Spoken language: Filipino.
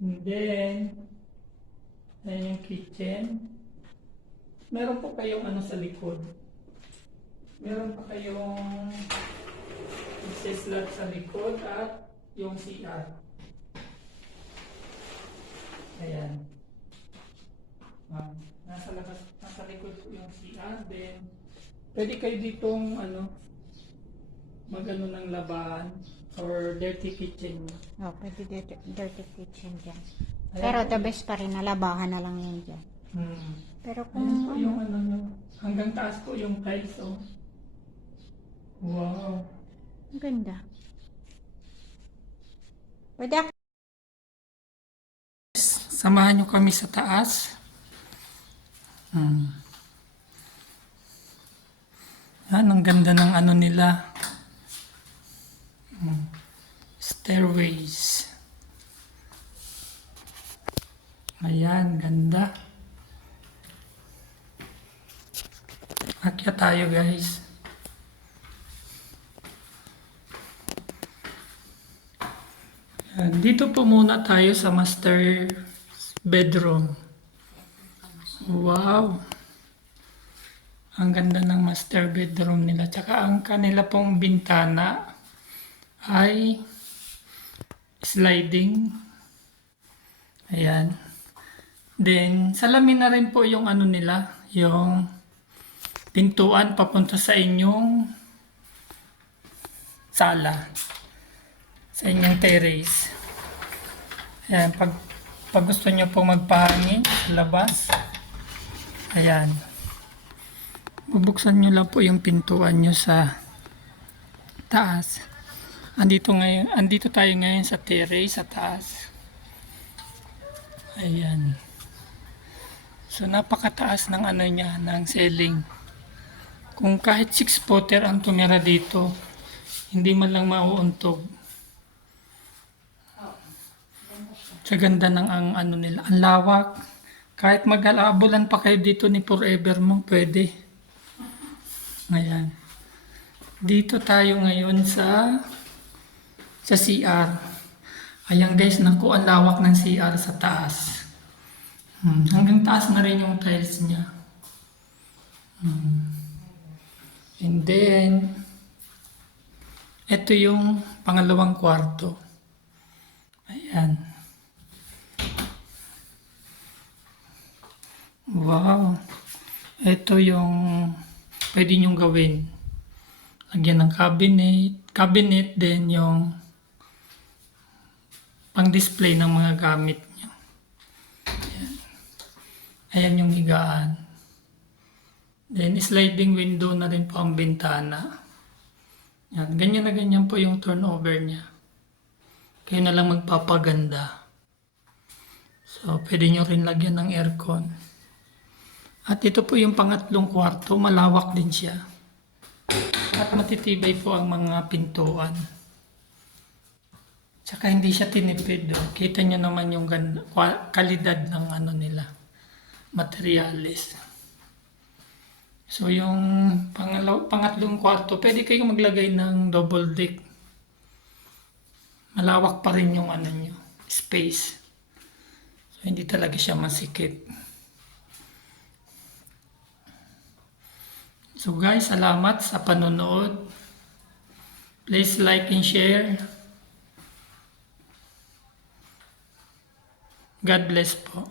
And then, ayan yung kitchen. Meron po kayong ano sa likod. Meron pa kayong slot sa likod at yung CR. Ayan. Nasa likod po yung CR. Then, pwede kayo ditong magano ng labahan or dirty kitchen. Oh, pwede dirty kitchen dyan. Ayan Pero po the best pa rin, nalabahan na lang yan dyan. Pero kung Ayan po yung nyo. Hanggang taas po yung tiles, oh. Wow. ang ganda. Pwede ako. Samahan nyo kami sa taas. Yan, ang ganda ng ano nila. Stairways. Ayan, ganda. Akyat tayo, guys. Dito po muna tayo sa master bedroom. Wow! Ang ganda ng master bedroom nila. Tsaka ang kanila pong bintana ay sliding. Ayan. Then, salamin na rin po yung ano nila, yung pintuan papunta sa inyong sala. Sa inyong terrace. Ayan, pag gusto nyo pong magpahangin sa labas, ayan, bubuksan nyo lang po yung pintuan nyo sa taas. Andito tayo ngayon sa terrace sa taas. Ayan. So napakataas ng ano niya, ng ceiling. Kung kahit 6-footer ang tumira dito, hindi man lang mauuntog. Sa ganda ng ang ano nila, ang lawak. Kahit mag-alaabulan pa kayo dito ni Forever mo, pwede. Ayan. Dito tayo ngayon sa CR. Ayan guys, naku, ang lawak ng CR sa taas. Hanggang taas na rin yung tiles niya. And then, ito yung pangalawang kwarto. Ayan. Wow. Ito yung pwede nyong gawin. Lagyan ng cabinet, then yung pang-display ng mga gamit nyo. Ayan. Ayan yung higaan. Then sliding window na rin po ang bintana. Yan. Ganyan na ganyan po yung turnover niya. Kayo na lang magpapaganda. So, pwede nyo rin lagyan ng aircon. At ito po yung pangatlong kwarto, malawak din siya. At matitibay po ang mga pintuan. Tsaka hindi siya tinipid. Kita nyo naman yung kalidad ng ano nila, materials. So yung pangatlong kwarto, pwede kayong maglagay ng double deck. Malawak pa rin yung ano nyo, space. So hindi talaga siya masikip. So guys, salamat sa panonood. Please like and share. God bless po.